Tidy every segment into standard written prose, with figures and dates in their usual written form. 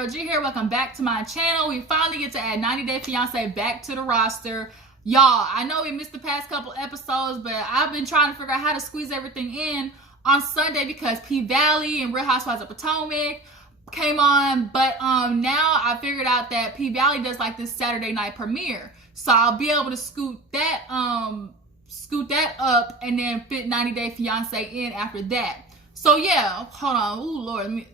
girl G here. Welcome back to my channel. We finally get to add 90 Day Fiance back to the roster. Y'all, I know we missed the past couple episodes, but I've been trying to figure out how to squeeze everything in on Sunday because P-Valley and Real Housewives of Potomac came on. But now I figured out that P-Valley does like this Saturday night premiere. So I'll be able to scoot that up and then fit 90 Day Fiance in after that. So yeah, hold on. Ooh, Lord,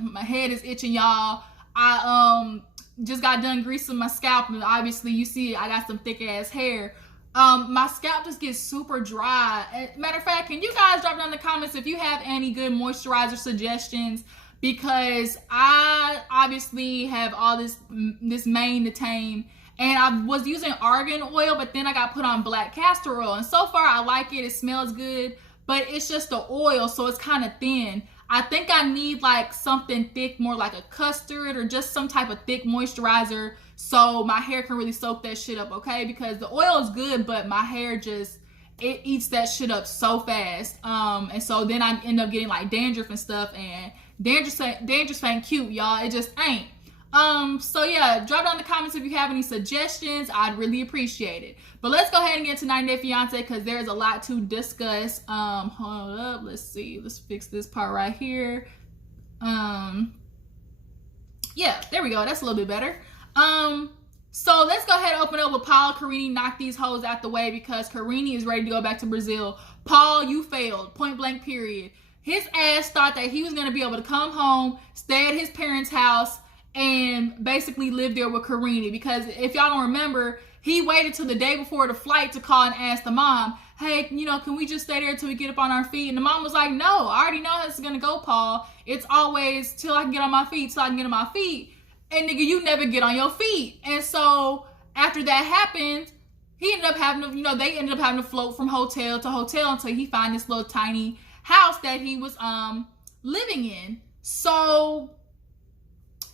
my head is itching, y'all. I just got done greasing my scalp, and obviously you see I got some thick ass hair. My scalp just gets super dry. Matter of fact, can you guys drop down in the comments if you have any good moisturizer suggestions? Because I obviously have all this mane to tame, and I was using argan oil, but then I got put on black castor oil, and so far I like it. It smells good, but it's just the oil, so it's kind of thin. I think I need like something thick, more like a custard or just some type of thick moisturizer so my hair can really soak that shit up, okay? Because the oil is good, but my hair just, it eats that shit up so fast. And so then I end up getting like dandruff and stuff, and dandruff ain't cute, y'all. It just ain't. So yeah, drop down in the comments if you have any suggestions. I'd really appreciate it. But let's go ahead and get to 90 Day Fiance because there's a lot to discuss. Hold up, let's see. Let's fix this part right here. Yeah, there we go. That's a little bit better. So let's go ahead and open up with Paul. Karine, knock these hoes out the way because Karine is ready to go back to Brazil. Paul, you failed. Point blank, period. His ass thought that he was going to be able to come home, stay at his parents' house, and basically live there with Karine, because if y'all don't remember, he waited till the day before the flight to call and ask the mom, hey, you know, can we just stay there till we get up on our feet? And the mom was like, no, I already know how this is gonna go, Paul. It's always till I can get on my feet, till I can get on my feet. And nigga, you never get on your feet. And so after that happened, he ended up having to, you know, they ended up having to float from hotel to hotel until he found this little tiny house that he was living in. So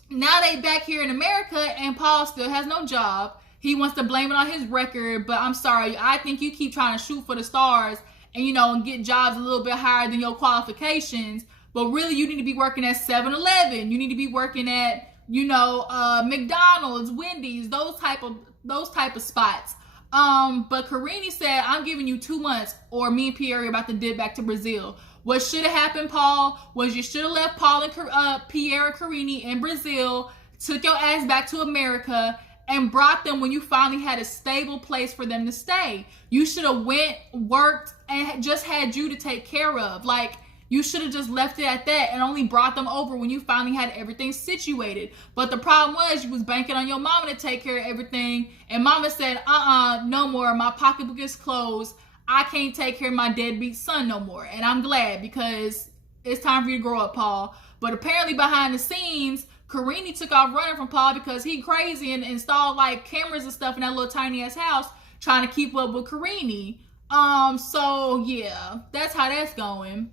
now they back here in America, and Paul still has no job. He wants to blame it on his record, but I'm sorry. I think you keep trying to shoot for the stars and, you know, and get jobs a little bit higher than your qualifications. But really, you need to be working at 7-Eleven. You need to be working at, you know, McDonald's, Wendy's, those type of spots. But Karine said, I'm giving you 2 months or me and Pierre are about to dip back to Brazil. What should have happened, Paul, was you should have left Paul and Pierre and Karine in Brazil, took your ass back to America, and brought them when you finally had a stable place for them to stay. You should have went, worked, and just had you to take care of. Like, you should have just left it at that and only brought them over when you finally had everything situated. But the problem was you was banking on your mama to take care of everything, and mama said, no more. My pocketbook is closed. I can't take care of my deadbeat son no more. And I'm glad, because it's time for you to grow up, Paul. But apparently behind the scenes, Karine took off running from Paul because he crazy and installed like cameras and stuff in that little tiny ass house trying to keep up with Karine. So yeah, that's how that's going.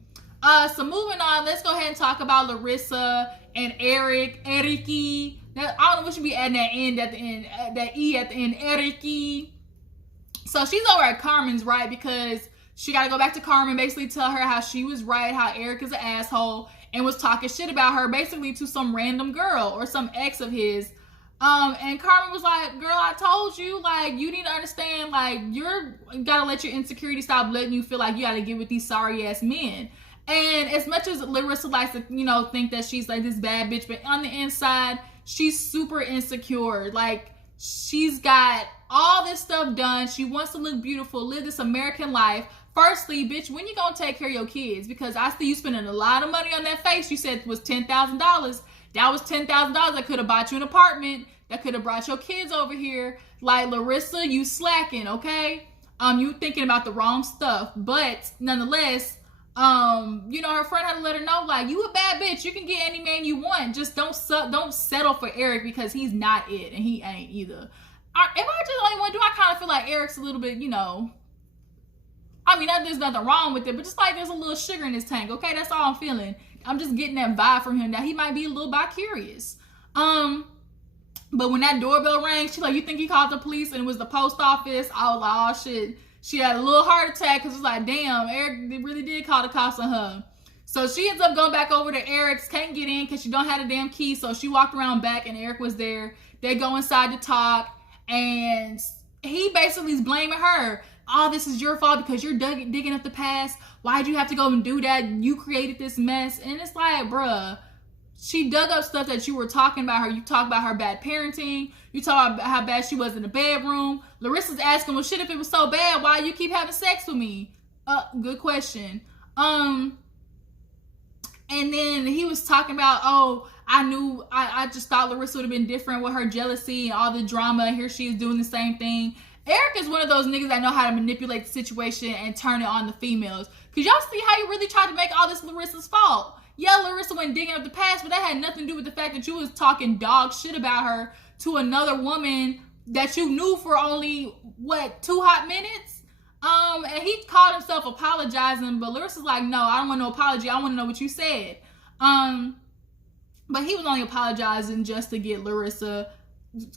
So moving on, let's go ahead and talk about Larissa and Eric. Eric-y. Now, I don't know what should be adding that end at the end, that E at the end, Eric-y. So she's over at Carmen's, right? Because she got to go back to Carmen, basically tell her how she was right, how Eric is an asshole, and was talking shit about her basically to some random girl or some ex of his. And Carmen was like, girl, I told you, like, you need to understand, like, you gotta let your insecurity stop letting you feel like you gotta get with these sorry ass men. And as much as Larissa likes to, you know, think that she's like this bad bitch, but on the inside, she's super insecure. Like, she's got all this stuff done. She wants to look beautiful, live this American life. Firstly, bitch, when you gonna take care of your kids? Because I see you spending a lot of money on that face. You said it was $10,000. That was $10,000 that could have bought you an apartment, that could have brought your kids over here. Like, Larissa, you slacking, okay? You thinking about the wrong stuff. But nonetheless, you know, her friend had to let her know, like, you a bad bitch. You can get any man you want. Just don't settle for Eric, because he's not it, and he ain't either. Am I just the only one? Do I kind of feel like Eric's a little bit, you know, I mean, there's nothing wrong with it, but just like there's a little sugar in his tank, okay? That's all I'm feeling. I'm just getting that vibe from him that he might be a little bi-curious. But when that doorbell rang, she like, you think he called the police and it was the post office? I was like, oh shit. She had a little heart attack because it's like, damn, Eric really did call the cops on her. So she ends up going back over to Eric's, can't get in because she don't have a damn key. So she walked around back and Eric was there. They go inside to talk and he basically is blaming her. Oh, this is your fault because you're digging up the past. Why'd you have to go and do that? You created this mess. And it's like, bruh, she dug up stuff that you were talking about her. You talk about her bad parenting. You talk about how bad she was in the bedroom. Larissa's asking, well, shit, if it was so bad, why you keep having sex with me? Good question. And then he was talking about, oh, I just thought Larissa would have been different with her jealousy and all the drama. Here she is doing the same thing. Eric is one of those niggas that know how to manipulate the situation and turn it on the females. Because y'all see how you really tried to make all this Larissa's fault. Yeah, Larissa went digging up the past, but that had nothing to do with the fact that you was talking dog shit about her to another woman that you knew for only, 2 hot minutes? And he called himself apologizing, but Larissa's like, no, I don't want no apology. I want to know what you said. But he was only apologizing just to get Larissa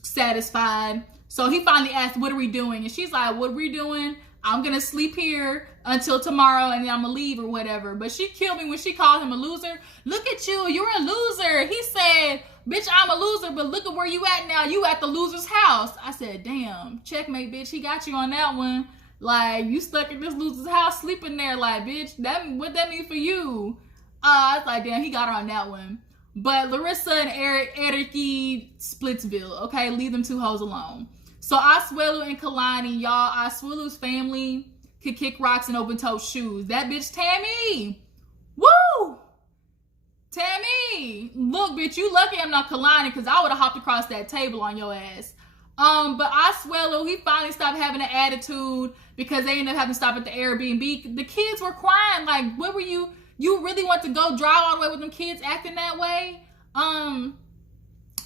satisfied. So he finally asked, what are we doing? And she's like, what are we doing? I'm going to sleep here until tomorrow and then I'm going to leave or whatever. But she killed me when she called him a loser. Look at you. You're a loser. He said, bitch, I'm a loser, but look at where you at now. You at the loser's house. I said, damn, checkmate, bitch. He got you on that one. Like, you stuck in this loser's house sleeping there. Like, bitch, what that mean for you? I was like, damn, he got her on that one. But Larissa and Eric, Splitsville, okay? Leave them two hoes alone. So Asuelu and Karine, y'all, Asuelu's family could kick rocks and open-toed shoes. That bitch Tammy. Woo! Tammy. Look, bitch, you lucky I'm not Karine because I would have hopped across that table on your ass. But Asuelu, he finally stopped having an attitude because they ended up having to stop at the Airbnb. The kids were crying. Like, what were you really want to go drive all the way with them kids acting that way?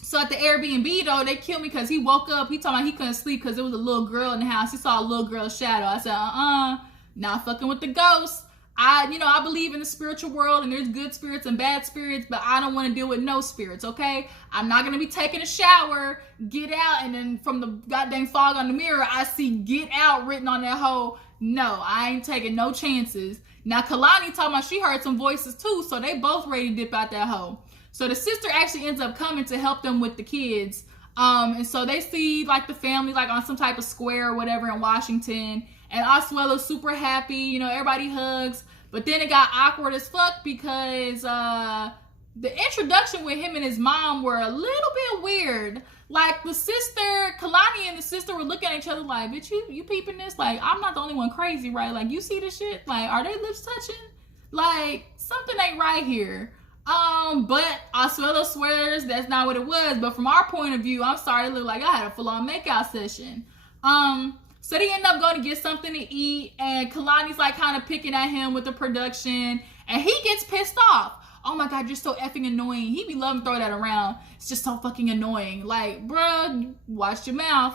So at the Airbnb, though, they killed me because he woke up. He told me he couldn't sleep because there was a little girl in the house. He saw a little girl's shadow. I said, not fucking with the ghosts. I believe in the spiritual world and there's good spirits and bad spirits, but I don't want to deal with no spirits, okay? I'm not going to be taking a shower, get out, and then from the goddamn fog on the mirror, I see get out written on that hole. No, I ain't taking no chances. Now, Kalani talking about she heard some voices too, so they both ready to dip out that hole. So the sister actually ends up coming to help them with the kids. And so they see like the family like on some type of square or whatever in Washington. And Asuelu's super happy, everybody hugs. But then it got awkward as fuck because the introduction with him and his mom were a little bit weird. Like the sister, Kalani and the sister were looking at each other like, bitch, you peeping this? Like, I'm not the only one crazy, right? Like, you see this shit? Like, are they lips touching? Like, something ain't right here. But Asuelu swears that's not what it was. But from our point of view, I'm sorry, it looked like I had a full-on makeout session. So they end up going to get something to eat, and Kalani's like kind of picking at him with the production, and he gets pissed off. Oh my God, you're so effing annoying. He be loving to throw that around. It's just so fucking annoying. Like, bruh, watch your mouth.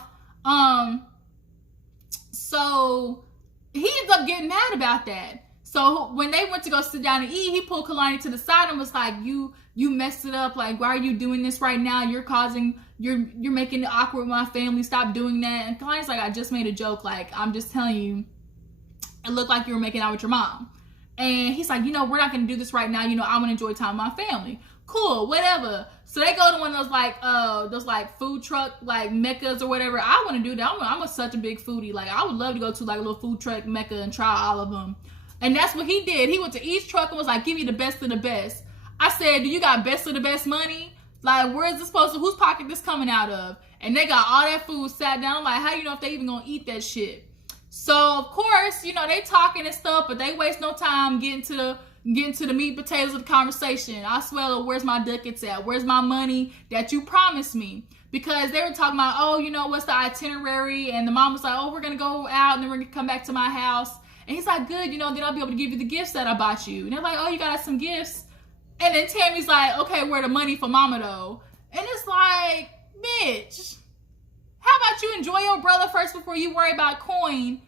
So he ends up getting mad about that. So when they went to go sit down and eat, he pulled Kalani to the side and was like, you messed it up. Like, why are you doing this right now? You're making it awkward with my family. Stop doing that. And Kalani's like, I just made a joke. Like, I'm just telling you, it looked like you were making out with your mom. And he's like, we're not going to do this right now. I want to enjoy time with my family. Cool, whatever. So they go to one of those food truck, like meccas or whatever. I want to do that. I'm such a big foodie. Like, I would love to go to like a little food truck mecca and try all of them. And that's what he did. He went to each truck and was like, give me the best of the best. I said, do you got best of the best money? Like, where is this whose pocket this coming out of? And they got all that food sat down. I'm like, how do you know if they even gonna eat that shit? So, of course, they talking and stuff, but they waste no time getting to the meat and potatoes of the conversation. I swear, where's my ducats at? Where's my money that you promised me? Because they were talking about, what's the itinerary? And the mom was like, we're gonna go out and then we're gonna come back to my house. And he's like, good, then I'll be able to give you the gifts that I bought you. And they're like, you got us some gifts. And then Tammy's like, okay, where the money for mama though? And it's like, bitch, how about you enjoy your brother first before you worry about coin?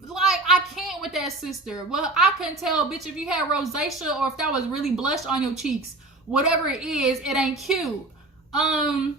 Like, I can't with that sister. Well, I couldn't tell, bitch, if you had rosacea or if that was really blush on your cheeks. Whatever it is, it ain't cute. So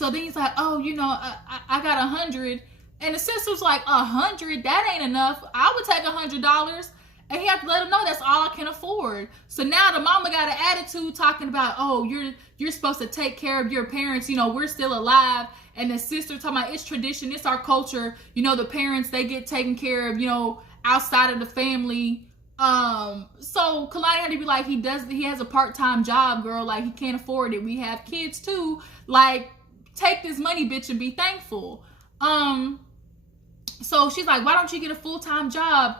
then he's like, I got 100. And the sister's like, 100? That ain't enough. I would take $100. And he had to let him know that's all I can afford. So now the mama got an attitude talking about, oh, you're supposed to take care of your parents. You know, we're still alive. And the sister talking about, it's tradition, it's our culture. You know, the parents, they get taken care of, you know, outside of the family. So Kalani had to be like, he has a part-time job, girl. Like, he can't afford it. We have kids too. Like, take this money, bitch, and be thankful. So she's like, why don't you get a full-time job?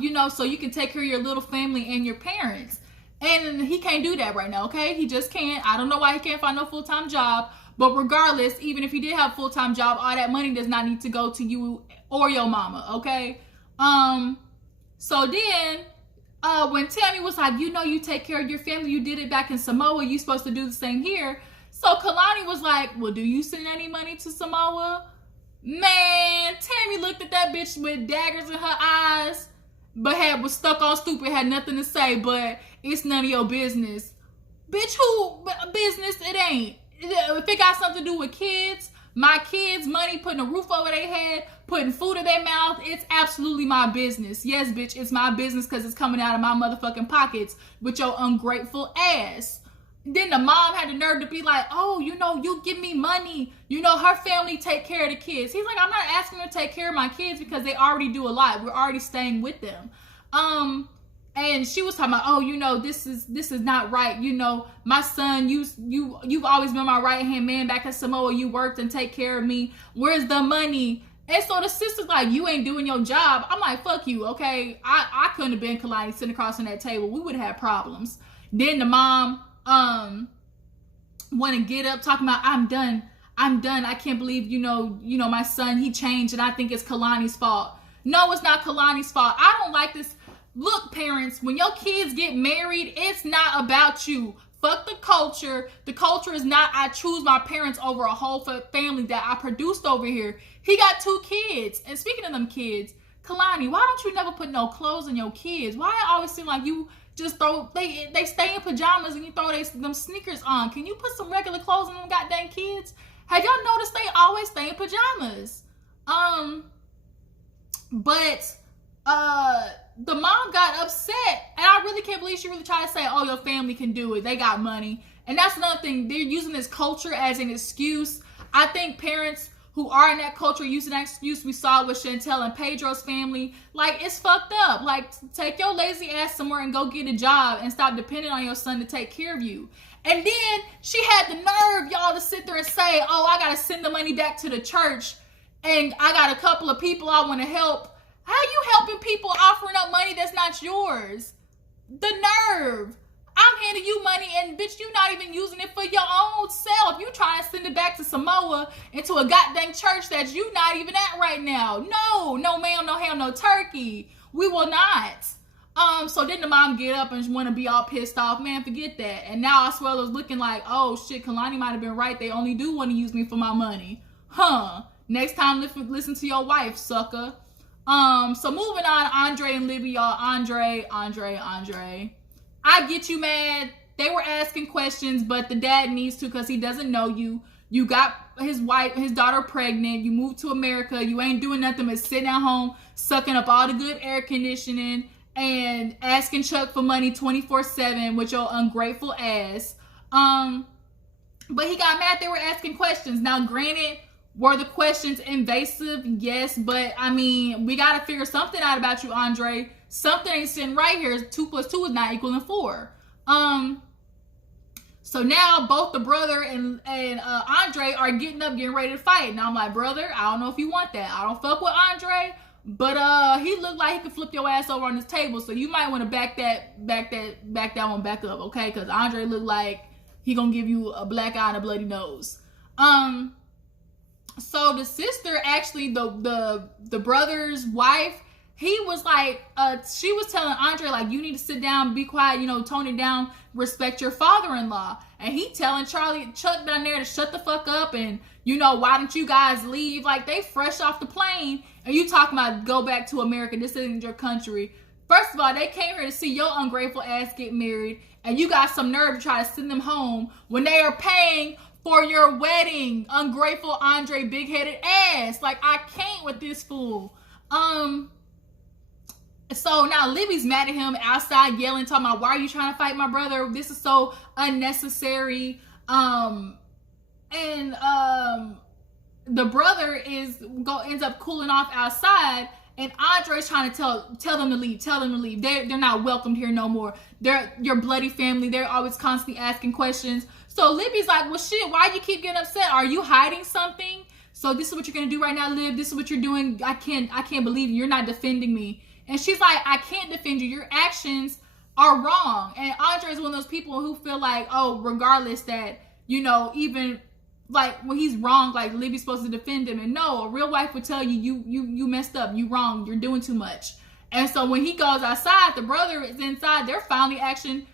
You know, so you can take care of your little family and your parents. And he can't do that right now, okay? He just can't. I don't know why he can't find no full-time job. But regardless, even if he did have a full-time job, all that money does not need to go to you or your mama, okay? So then, when Tammy was like, you know, you take care of your family. You did it back in Samoa. You supposed to do the same here. So Kalani was like, well, do you send any money to Samoa? Man, Tammy looked at that bitch with daggers in her eyes, but was stuck on stupid, had nothing to say, but it's none of your business. Bitch, who business it ain't? If it got something to do with kids, my kids' money, putting a roof over their head, putting food in their mouth, it's absolutely my business. Yes, bitch, it's my business because it's coming out of my motherfucking pockets with your ungrateful ass. Then the mom had the nerve to be like, oh, you know, you give me money. You know, her family take care of the kids. He's like, I'm not asking her to take care of my kids because they already do a lot. We're already staying with them. And she was talking about, oh, you know, this is not right. You know, my son, you've always been my right-hand man back in Samoa. You worked and take care of me. Where's the money? And so the sister's like, you ain't doing your job. I'm like, fuck you, okay? I couldn't have been Kalani sitting across on that table. We would have had problems. Then the mom want to get up talking about, I'm done. I can't believe, you know, my son, he changed and I think it's Kalani's fault. No, it's not Kalani's fault. I don't like this. Look, parents, when your kids get married, it's not about you. Fuck the culture. The culture is not, I choose my parents over a whole family that I produced over here. He got 2 kids. And speaking of them kids, Kalani, why don't you never put no clothes on your kids? Why it always seem like you just throw, they stay in pajamas and you throw them sneakers on? Can you put some regular clothes on them goddamn kids? Have y'all noticed they always stay in pajamas? But the mom got upset, and I really can't believe she really tried to say, oh, your family can do it. They got money. And that's another thing. They're using this culture as an excuse. I think parents who are in that culture using that excuse, we saw with Chantel and Pedro's family, like, it's fucked up. Like, take your lazy ass somewhere and go get a job and stop depending on your son to take care of you. And then she had the nerve, y'all, to sit there and say, oh, I gotta send the money back to the church, and I got a couple of people I want to help. How you helping people offering up money that's not yours? The nerve. I'm handing you money and bitch, you not even using it for your own self. You trying to send it back to Samoa into a goddamn church that you not even at right now. No ma'am, no ham, no turkey. We will not. So then the mom get up and want to be all pissed off. Man, forget that. And now Asuelu's looking like, oh shit, Kalani might have been right. They only do want to use me for my money. Huh. Next time, listen to your wife, sucker. So moving on, Andrei and Libby, y'all. Andrei. I get you mad. They were asking questions, but the dad needs to because he doesn't know you. You got his daughter pregnant. You moved to America. You ain't doing nothing but sitting at home, sucking up all the good air conditioning and asking Chuck for money 24/7 with your ungrateful ass. But he got mad they were asking questions. Now, granted, were the questions invasive? Yes, but I mean, we got to figure something out about you, Andrei. Something ain't sitting right here. 2 + 2 is not equaling 4. So now both the brother and Andrei are getting up, getting ready to fight. Now I'm like, brother, I don't know if you want that. I don't fuck with Andrei, but he looked like he could flip your ass over on this table. So you might want to back that one back up, okay? Because Andrei looked like he gonna give you a black eye and a bloody nose. So the sister, actually, the brother's wife, he was like, she was telling Andrei, like, you need to sit down, be quiet, you know, tone it down, respect your father-in-law. And he telling Chuck down there to shut the fuck up and, you know, why don't you guys leave? Like, they fresh off the plane and you talking about go back to America. This isn't your country. First of all, they came here to see your ungrateful ass get married and you got some nerve to try to send them home when they are paying for your wedding, ungrateful Andrei big-headed ass. Like, I can't with this fool. So now Libby's mad at him outside, yelling, talking about, why are you trying to fight my brother? This is so unnecessary. The brother ends up cooling off outside, and Andrei's trying to tell them to leave. They're not welcomed here no more. They're your bloody family. They're always constantly asking questions. So Libby's like, well, shit, why do you keep getting upset? Are you hiding something? So this is what you're gonna do right now, Lib. This is what you're doing. I can't believe you're not defending me. And she's like, I can't defend you. Your actions are wrong. And Andrei is one of those people who feel like, oh, regardless that, even like when he's wrong, like Libby's supposed to defend him. And no, a real wife would tell you, you messed up, you wrong, you're doing too much. And so when he goes outside, the brother is inside. They're finally actually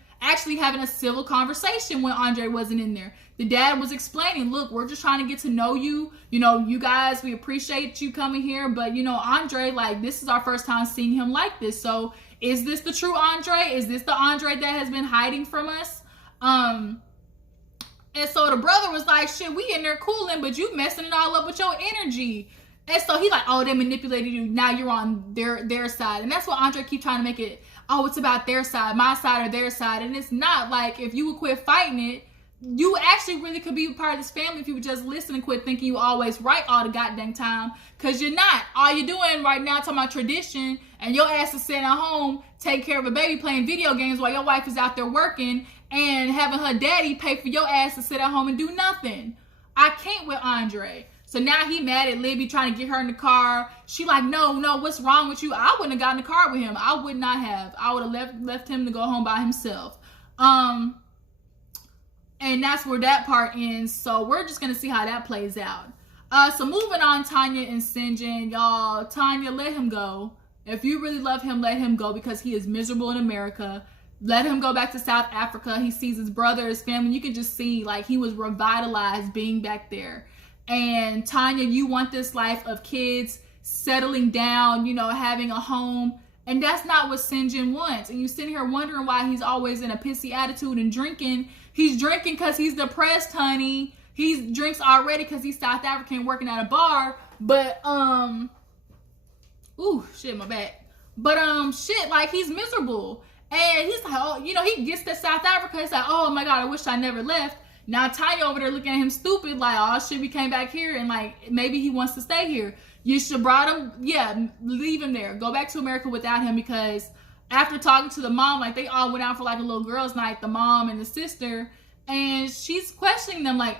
having a civil conversation when Andrei wasn't in there. The dad was explaining, look, we're just trying to get to know you. You guys, we appreciate you coming here. But, Andrei, like, this is our first time seeing him like this. So is this the true Andrei? Is this the Andrei that has been hiding from us? And so the brother was like, shit, we in there cooling, but you messing it all up with your energy. And so he's like, oh, they manipulated you. Now you're on their side. And that's what Andrei keeps trying to make it. Oh, it's about their side, my side or their side. And it's not. Like, if you would quit fighting it, you actually really could be part of this family if you would just listen and quit thinking you always right all the goddamn time. Because you're not. All you're doing right now talking about tradition, and your ass is sitting at home taking care of a baby playing video games while your wife is out there working and having her daddy pay for your ass to sit at home and do nothing. I can't with Andrei. So now he mad at Libby trying to get her in the car. She like, no, what's wrong with you? I wouldn't have gotten in the car with him. I would not have. I would have left him to go home by himself. And that's where that part ends. So we're just going to see how that plays out. So moving on, Tanya and Sinjin. Y'all, Tanya, let him go. If you really love him, let him go because he is miserable in America. Let him go back to South Africa. He sees his brother, his family. You can just see like he was revitalized being back there. And Tanya, you want this life of kids settling down, having a home. And that's not what Sinjin wants. And you sitting here wondering why he's always in a pissy attitude and drinking. He's drinking because he's depressed, honey. He drinks already because he's South African working at a bar. But, ooh, shit, my back. But, shit, like, he's miserable. And he's like, oh, he gets to South Africa. He's like, oh, my God, I wish I never left. Now, Tanya over there looking at him stupid, like, oh, shit, we came back here. And, like, maybe he wants to stay here. You should brought him, leave him there. Go back to America without him because after talking to the mom, like, they all went out for, like, a little girls' night, the mom and the sister. And she's questioning them, like,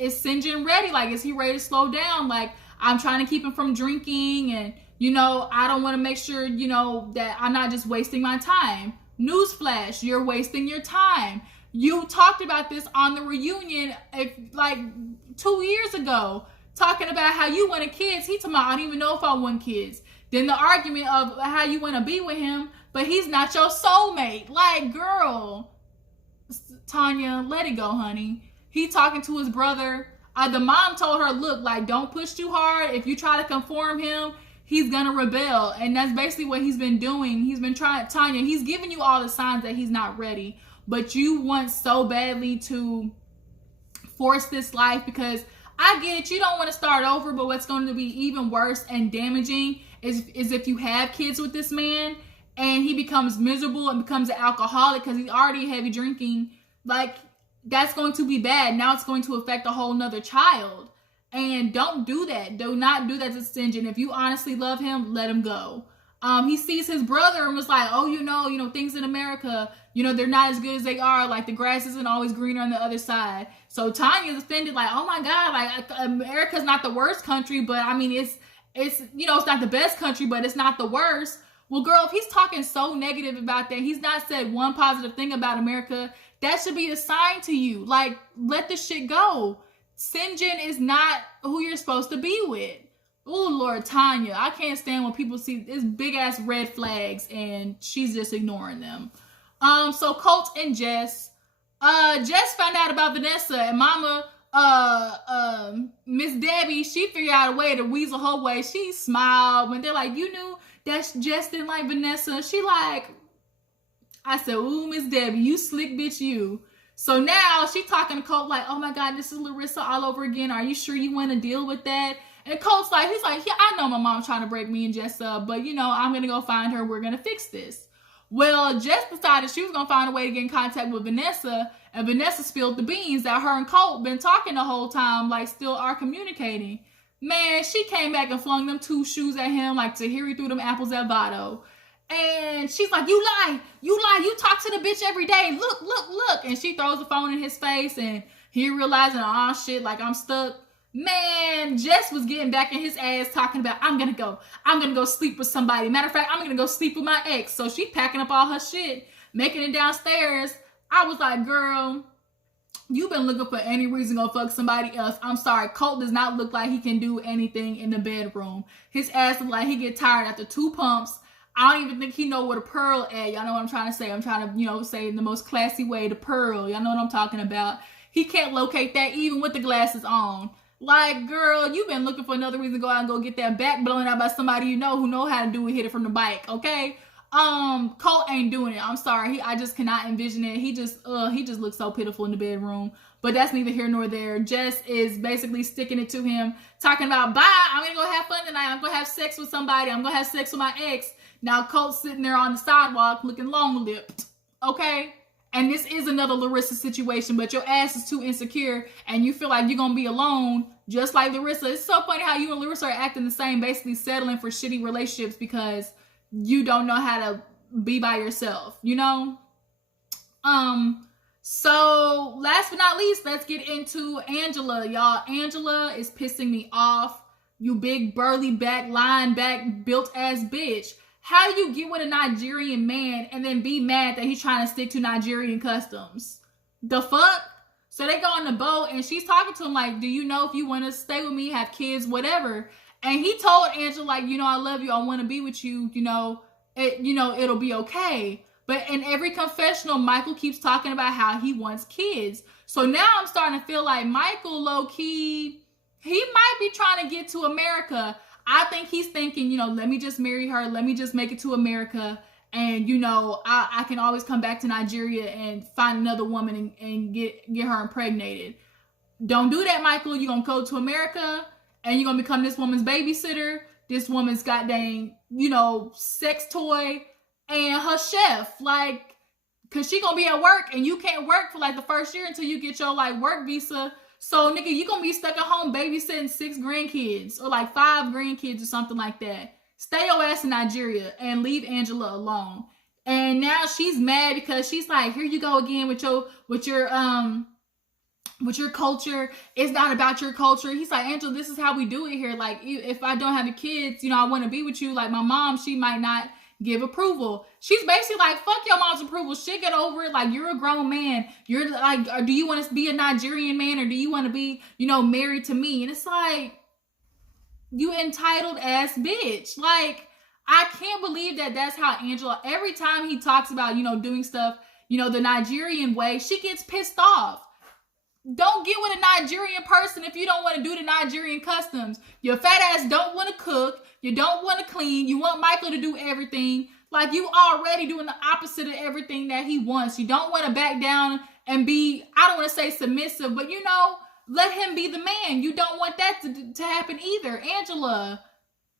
is Sinjin ready? Like, is he ready to slow down? Like, I'm trying to keep him from drinking. And, I don't want to make sure, that I'm not just wasting my time. Newsflash, you're wasting your time. You talked about this on the reunion, 2 years ago, talking about how you wanted kids. He told me, I don't even know if I want kids. Then the argument of how you want to be with him, but he's not your soulmate. Like, girl, Tanya, let it go, honey. He talking to his brother. The mom told her, look, like, don't push too hard. If you try to conform him, he's going to rebel. And that's basically what he's been doing. He's been trying, Tanya, he's giving you all the signs that he's not ready. But you want so badly to force this life because I get it. You don't want to start over, but what's going to be even worse and damaging is if you have kids with this man and he becomes miserable and becomes an alcoholic because he's already heavy drinking. Like, that's going to be bad. Now it's going to affect a whole nother child. And don't do that. Do not do that to Sinjin. If you honestly love him, let him go. He sees his brother and was like, oh, things in America, they're not as good as they are. Like, the grass isn't always greener on the other side. So Tanya's offended, like, oh my God, like, America's not the worst country, but I mean, it's it's not the best country, but it's not the worst. Well, girl, if he's talking so negative about that, he's not said one positive thing about America, that should be a sign to you. Like, let the shit go. Sinjin is not who you're supposed to be with. Oh, Lord, Tanya. I can't stand when people see this big-ass red flags and she's just ignoring them. So Colt and Jess. Jess found out about Vanessa and Mama, Miss Debbie, she figured out a way to weasel her way. She smiled when they're like, you knew that Jess didn't like Vanessa. She like, I said, ooh, Miss Debbie, you slick bitch, you. So now she talking to Colt like, oh my God, this is Larissa all over again. Are you sure you want to deal with that? And Colt's like, he's like, yeah, I know my mom's trying to break me and Jess up, but, you know, I'm going to go find her. We're going to fix this. Well, Jess decided she was going to find a way to get in contact with Vanessa, and Vanessa spilled the beans that her and Colt been talking the whole time, like still are communicating. Man, she came back and flung them 2 shoes at him like Tahiri threw them apples at Vado. And she's like, you lie, you talk to the bitch every day. Look. And she throws the phone in his face, and he realizing, oh shit, like I'm stuck. Man, Jess was getting back in his ass talking about, I'm gonna go sleep with somebody. Matter of fact, I'm gonna go sleep with my ex. So she packing up all her shit, making it downstairs. I was like, girl, you've been looking for any reason to go fuck somebody else. I'm sorry, Colt does not look like he can do anything in the bedroom. His ass look like he get tired after 2 pumps. I don't even think he know what a pearl at. Y'all know what I'm trying to say. I'm trying to, you know, say in the most classy way, the pearl. Y'all know what I'm talking about. He can't locate that even with the glasses on. Like, girl, you've been looking for another reason to go out and go get that back blown out by somebody you know who know how to do it, hit it from the bike, okay? Colt ain't doing it. I'm sorry. I just cannot envision it. He just looks so pitiful in the bedroom. But that's neither here nor there. Jess is basically sticking it to him, talking about, bye, I'm gonna go have fun tonight. I'm gonna have sex with somebody. I'm gonna have sex with my ex. Now Colt's sitting there on the sidewalk looking long-lipped, okay? And this is another Larissa situation, but your ass is too insecure and you feel like you're going to be alone, just like Larissa. It's so funny how you and Larissa are acting the same, basically settling for shitty relationships because you don't know how to be by yourself, you know? So last but not least, let's get into Angela, y'all. Angela is pissing me off. You big, burly back, lying back, built-ass bitch. How do you get with a Nigerian man and then be mad that he's trying to stick to Nigerian customs? The fuck? So they go on the boat and she's talking to him like, do you know if you want to stay with me, have kids, whatever? And he told Angela like, you know, I love you. I want to be with you. You know, it'll be okay. But in every confessional, Michael keeps talking about how he wants kids. So now I'm starting to feel like Michael, low-key, he might be trying to get to America. I think he's thinking, you know, let me just marry her. Let me just make it to America. And, you know, I can always come back to Nigeria and find another woman and get her impregnated. Don't do that, Michael. You're going to go to America and you're going to become this woman's babysitter, this woman's goddamn, you know, sex toy, and her chef. Like, because she going to be at work and you can't work for like the first year until you get your like work visa. So, nigga, you gonna be stuck at home babysitting 6 grandkids or like 5 grandkids or something like that. Stay your ass in Nigeria and leave Angela alone. And now she's mad because she's like, here you go again with your culture. It's not about your culture. He's like, Angela, this is how we do it here. Like, if I don't have the kids, you know, I want to be with you. Like, my mom, she might not give approval. She's basically like, fuck your mom's approval. Shit, get over it. Like, you're a grown man. You're like, do you want to be a Nigerian man or do you want to be, you know, married to me? And it's like, you entitled ass bitch. Like, I can't believe that that's how Angela, every time he talks about, you know, doing stuff, you know, the Nigerian way, she gets pissed off. Don't get with a Nigerian person if you don't want to do the Nigerian customs. Your fat ass don't want to cook. You don't want to clean. You want Michael to do everything. Like, you already doing the opposite of everything that he wants. You don't want to back down and be, I don't want to say submissive, but, you know, let him be the man. You don't want that to happen either. Angela,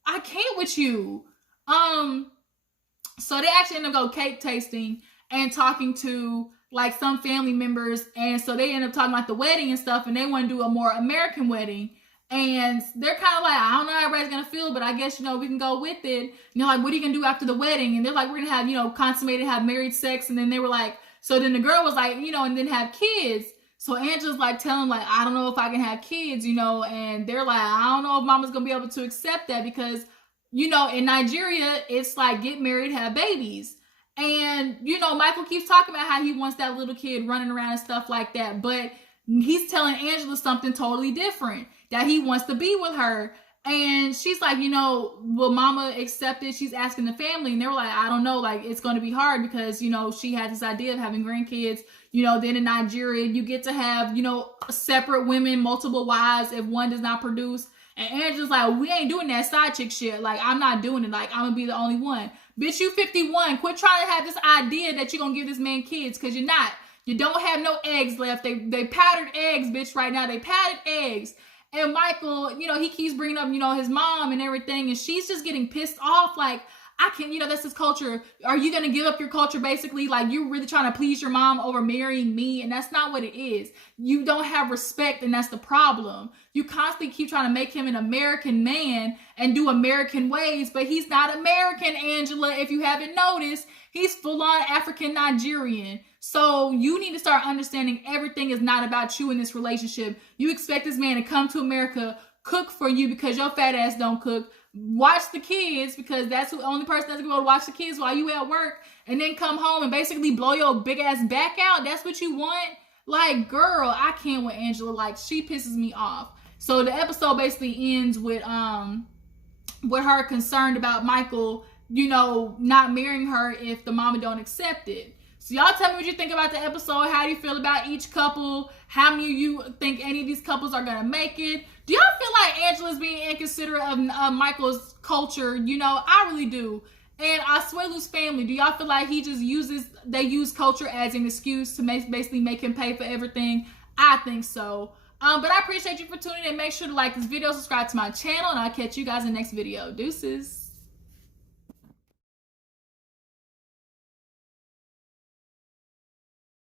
I can't with you. So they actually end up going cake tasting and talking to like some family members. And so they end up talking about the wedding and stuff. And they want to do a more American wedding. And they're kind of like, I don't know how everybody's going to feel, but I guess, you know, we can go with it. And they're like, what are you going to do after the wedding? And they're like, we're going to have, you know, consummated, have married sex. And then they were like, so then the girl was like, you know, and then have kids. So Angela's like telling like, I don't know if I can have kids, you know, and they're like, I don't know if mama's going to be able to accept that because, you know, in Nigeria, it's like get married, have babies. And, you know, Michael keeps talking about how he wants that little kid running around and stuff like that. But he's telling Angela something totally different, that he wants to be with her. And she's like, you know, will mama accept it? She's asking the family. And they were like, I don't know. Like, it's going to be hard because, you know, she had this idea of having grandkids. You know, then in Nigeria, you get to have, you know, separate women, multiple wives if one does not produce. And Angela's like, we ain't doing that side chick shit. Like, I'm not doing it. Like, I'm going to be the only one. Bitch, you 51. Quit trying to have this idea that you're going to give this man kids because you're not. You don't have no eggs left. They powdered eggs, bitch, right now. They powdered eggs. And Michael, you know, he keeps bringing up, you know, his mom and everything, and she's just getting pissed off. Like, I can, you know, that's his culture. Are you going to give up your culture, basically? Like, you're really trying to please your mom over marrying me, and that's not what it is. You don't have respect, and that's the problem. You constantly keep trying to make him an American man and do American ways, but he's not American, Angela. If you haven't noticed, he's full-on African Nigerian. So you need to start understanding everything is not about you in this relationship. You expect this man to come to America, cook for you because your fat ass don't cook, watch the kids because that's the only person that's gonna be able to watch the kids while you at work, and then come home and basically blow your big ass back out. That's what you want? Like, girl, I can't with Angela. Like, she pisses me off. So the episode basically ends with her concerned about Michael, you know, not marrying her if the mama don't accept it. So y'all tell me what you think about the episode. How do you feel about each couple? How many of you think any of these couples are gonna make it? Do y'all feel like Angela's being inconsiderate of Michael's culture? You know, I really do. And Asuelu's family, do y'all feel like they use culture as an excuse to basically make him pay for everything? I think so. But I appreciate you for tuning in. Make sure to like this video, subscribe to my channel, and I'll catch you guys in the next video. Deuces.